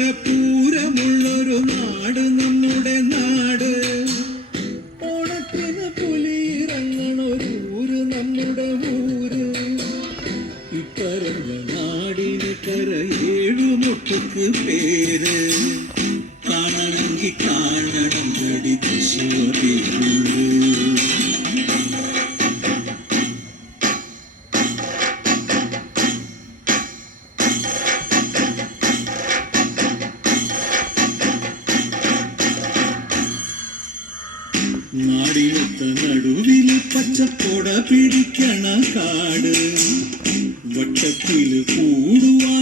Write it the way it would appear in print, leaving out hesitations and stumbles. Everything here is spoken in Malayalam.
പൂരമുള്ളൊരു നാട് നമ്മുടെ നാട്. ഓണത്തിന് പുലിയിറങ്ങണൊരൂര് നമ്മുടെ ഊര്. ഇപ്പറഞ്ഞ നാടിന് കരയേഴുമൊട്ടുക്ക് പേര്. കാണണമെങ്കിൽ കാണണം കടി തൃശ്ശൂരിലുള്ളൂ. നാടിനൊത്ത നടുവില് പച്ചക്കൊട പിടിക്കണ കാട്. വട്ടത്തില് കൂടുവാൻ